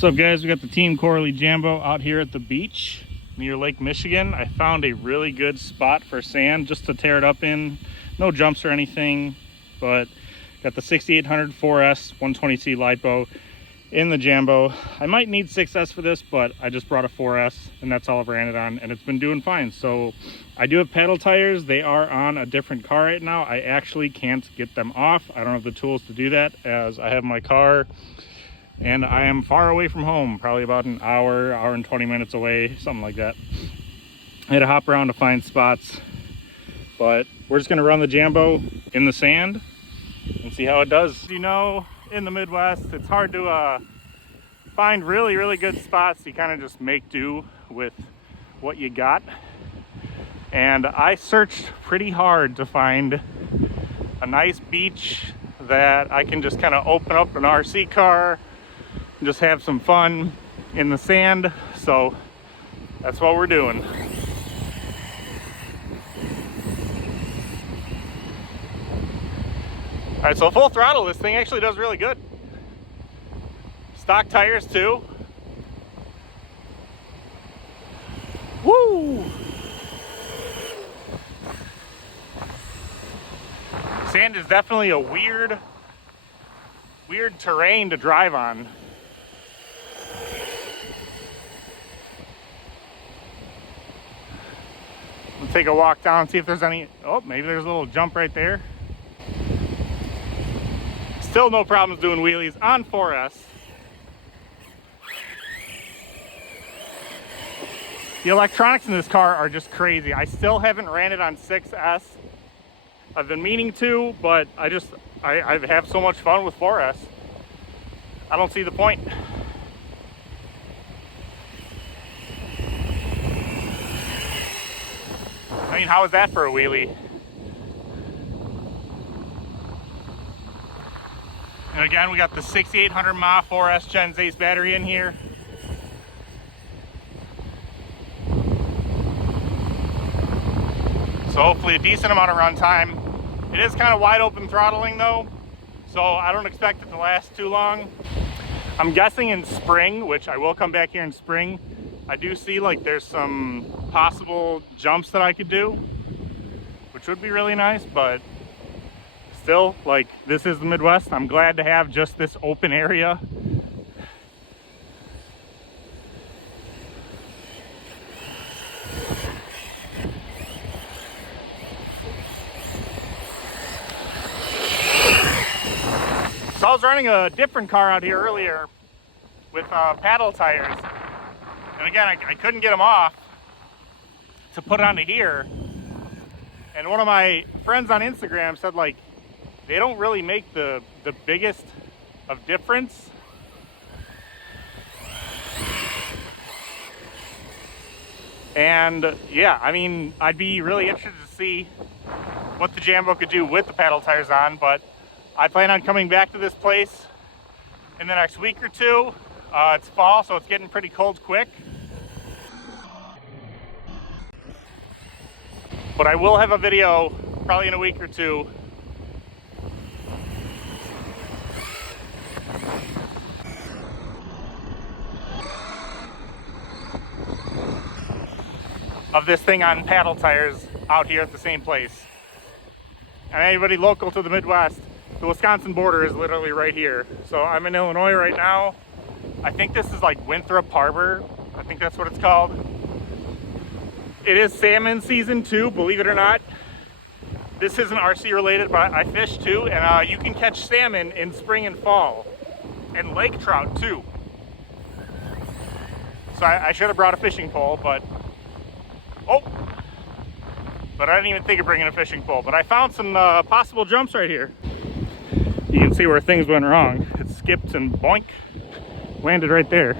What's up, guys? We got the Team Corley Jambo out here at the beach near Lake Michigan. I found a really good spot for sand just to tear it up in. No jumps or anything, but got the 6800 4S 120C LiPo in the Jambo. I might need 6S for this, but I just brought a 4S and that's all I've ran it on, and it's been doing fine. So I do have paddle tires. They are on a different car right now. I actually can't get them off. I don't have the tools to do that, as I have my car and I am far away from home, probably about an hour and 20 minutes away, something like that. I had to hop around to find spots, but we're just gonna run the Jambo in the sand and see how it does. You know, in the Midwest, it's hard to find really good spots. You kind of just make do with what you got. And I searched pretty hard to find a nice beach that I can just kind of open up an RC car and just have some fun in the sand. So that's what we're doing. All right, so full throttle, this thing actually does really good. Stock tires too. Woo! Sand is definitely a weird terrain to drive on. We'll take a walk down and see if there's any. Oh, maybe there's a little jump right there. Still no problems doing wheelies on 4S. The electronics in this car are just crazy. I still haven't ran it on 6S. I've been meaning to, but I have so much fun with 4S. I don't see the point. I mean, how is that for a wheelie? And again, we got the 6800 mAh 4S Gen Ace battery in here. So hopefully a decent amount of run time. It is kind of wide open throttling though, so I don't expect it to last too long. I'm guessing in spring, which I will come back here in spring, I do see like there's some possible jumps that I could do, which would be really nice, but still, like, this is the Midwest. I'm glad to have just this open area. So I was running a different car out here earlier with paddle tires. And again, I couldn't get them off to put onto here. And one of my friends on Instagram said, like, they don't really make the biggest of difference. And yeah, I mean, I'd be really interested to see what the Jambo could do with the paddle tires on, but I plan on coming back to this place in the next week or two. It's fall, so it's getting pretty cold quick. But I will have a video probably in a week or two of this thing on paddle tires out here at the same place. And anybody local to the Midwest, the Wisconsin border is literally right here. So I'm in Illinois right now. I think this is like Winthrop Harbor. I think that's what it's called. It is salmon season too, believe it or not. This isn't RC related, but I fish too, and you can catch salmon in spring and fall, and lake trout too. So I should have brought a fishing pole, but I didn't even think of bringing a fishing pole. But I found some possible jumps right here. You can see where things went wrong. It skipped and boink, landed right there.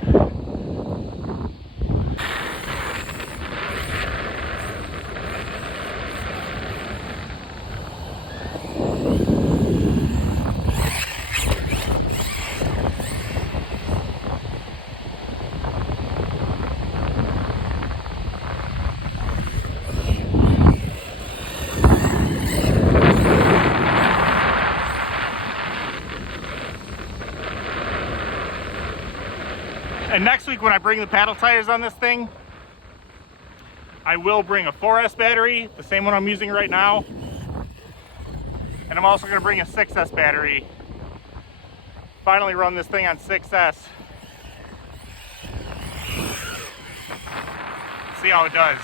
And next week when I bring the paddle tires on this thing, I will bring a 4S battery, the same one I'm using right now. And I'm also gonna bring a 6S battery. Finally run this thing on 6S. See how it does.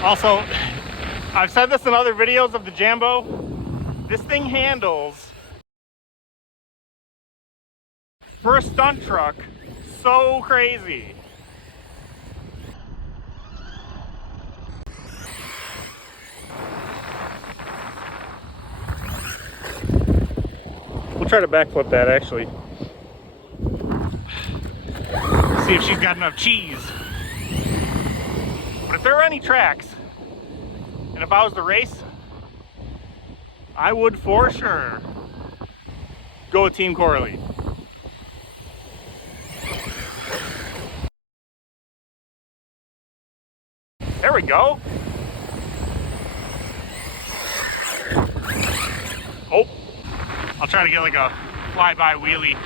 Also, I've said this in other videos of the Jambo, this thing handles, for a stunt truck, so crazy. We'll try to backflip that actually. See if she's got enough cheese. But if there are any tracks, and if I was to race, I would for sure go with Team Corley. There we go. Oh, I'll try to get like a flyby wheelie.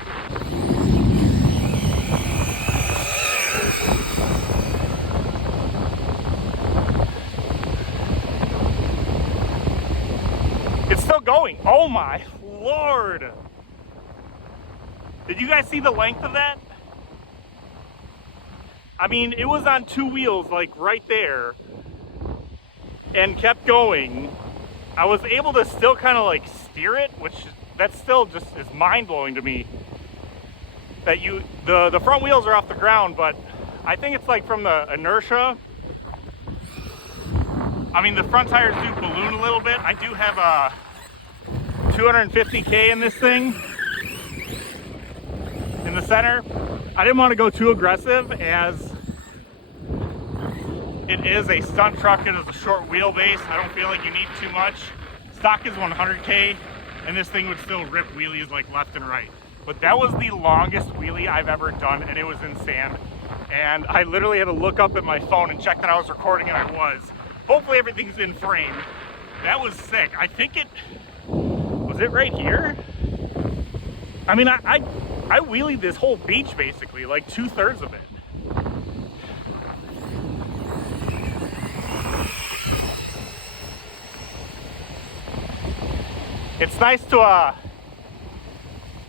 It's still going. Oh my Lord. Did you guys see the length of that? I mean, it was on two wheels, like right there, and kept going. I was able to still kind of like steer it, which that still just is mind-blowing to me. That the front wheels are off the ground, but I think it's like from the inertia. I mean, the front tires do balloon a little bit. I do have a 250K in this thing, in the center. I didn't want to go too aggressive as it is a stunt truck. It is a short wheelbase. I don't feel like you need too much. Stock is 100K, and this thing would still rip wheelies like left and right. But that was the longest wheelie I've ever done, and it was in sand. And I literally had to look up at my phone and check that I was recording, and I was. Hopefully everything's in frame. That was sick. I think was it right here? I mean, I wheelied this whole beach basically, like 2/3 of it. It's nice to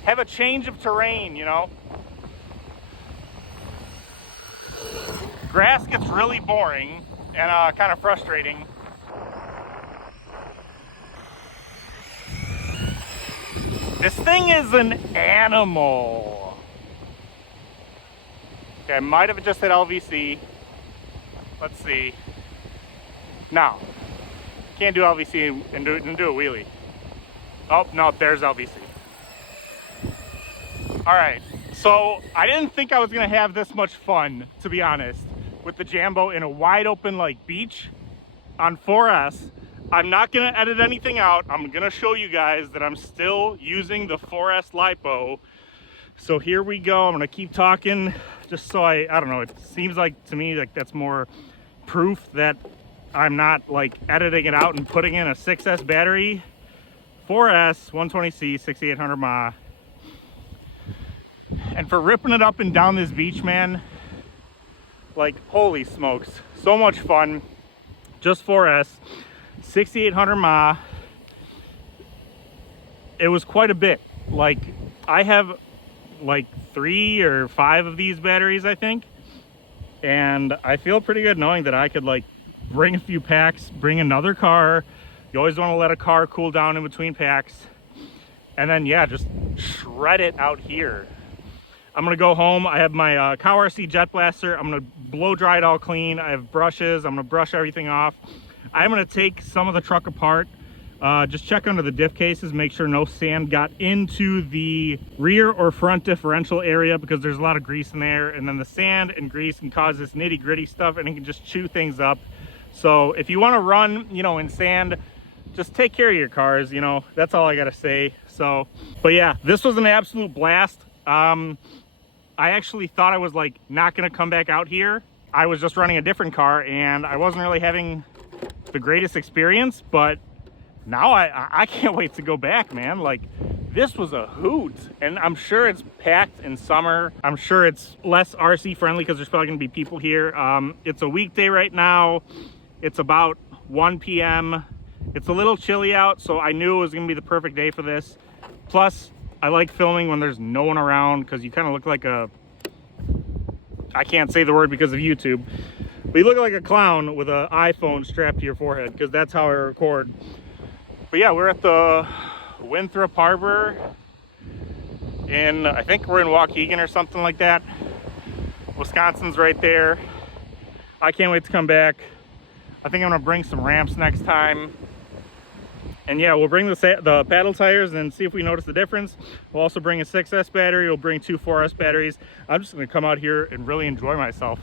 have a change of terrain, you know? Grass gets really boring and kind of frustrating. This thing is an animal. Okay, I might have just hit LVC. Let's see. No, can't do LVC and do a wheelie. Oh, no, there's LVC. All right, so I didn't think I was gonna have this much fun, to be honest, with the Jambo in a wide open like beach on 4S. I'm not gonna edit anything out. I'm gonna show you guys that I'm still using the 4S LiPo. So here we go. I'm gonna keep talking just so I don't know, it seems like to me like that's more proof that I'm not like editing it out and putting in a 6S battery. 4S 120C 6800 mAh. And for ripping it up and down this beach, man, like holy smokes, so much fun. Just 4S 6800 mAh. It was quite a bit. Like I have like 3 or 5 of these batteries, I think, and I feel pretty good knowing that I could like bring a few packs, bring another car. You always want to let a car cool down in between packs, and then yeah, just shred it out here. I'm gonna go home. I have my Cow RC Jet Blaster. I'm gonna blow dry it all clean. I have brushes. I'm gonna brush everything off. I'm gonna take some of the truck apart, just check under the diff cases, make sure no sand got into the rear or front differential area, because there's a lot of grease in there, and then the sand and grease can cause this nitty gritty stuff and it can just chew things up. So if you want to run, you know, in sand, just take care of your cars, you know, that's all I gotta say. So, but yeah, this was an absolute blast. I actually thought I was like not gonna come back out here, I was just running a different car and I wasn't really having the greatest experience, but now I can't wait to go back, man. Like, this was a hoot. And I'm sure it's packed in summer. I'm sure it's less RC friendly because there's probably gonna be people here. It's a weekday right now. It's about 1 p.m. It's a little chilly out, so I knew it was gonna be the perfect day for this. Plus, I like filming when there's no one around because you kind of look like a, I can't say the word because of YouTube, but you look like a clown with an iPhone strapped to your forehead, because that's how I record. But yeah, we're at the Winthrop Harbor in, I think we're in Waukegan or something like that. Wisconsin's right there. I can't wait to come back. I think I'm gonna bring some ramps next time. And yeah, we'll bring the paddle tires and see if we notice the difference. We'll also bring a 6S battery. We'll bring 2 4S batteries. I'm just gonna come out here and really enjoy myself.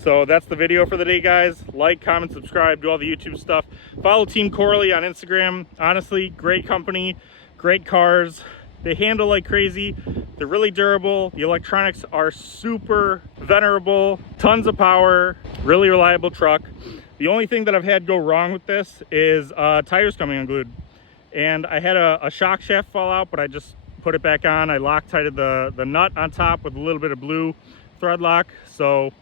So that's the video for the day, guys. Like, comment, subscribe, do all the YouTube stuff. Follow Team Corley on Instagram. Honestly, great company, great cars. They handle like crazy. They're really durable. The electronics are super venerable, tons of power, really reliable truck. The only thing that I've had go wrong with this is tires coming unglued. And I had a shock shaft fall out, but I just put it back on. I Loctited the nut on top with a little bit of blue thread lock. So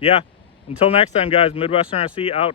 yeah, until next time, guys, Midwestern RC out.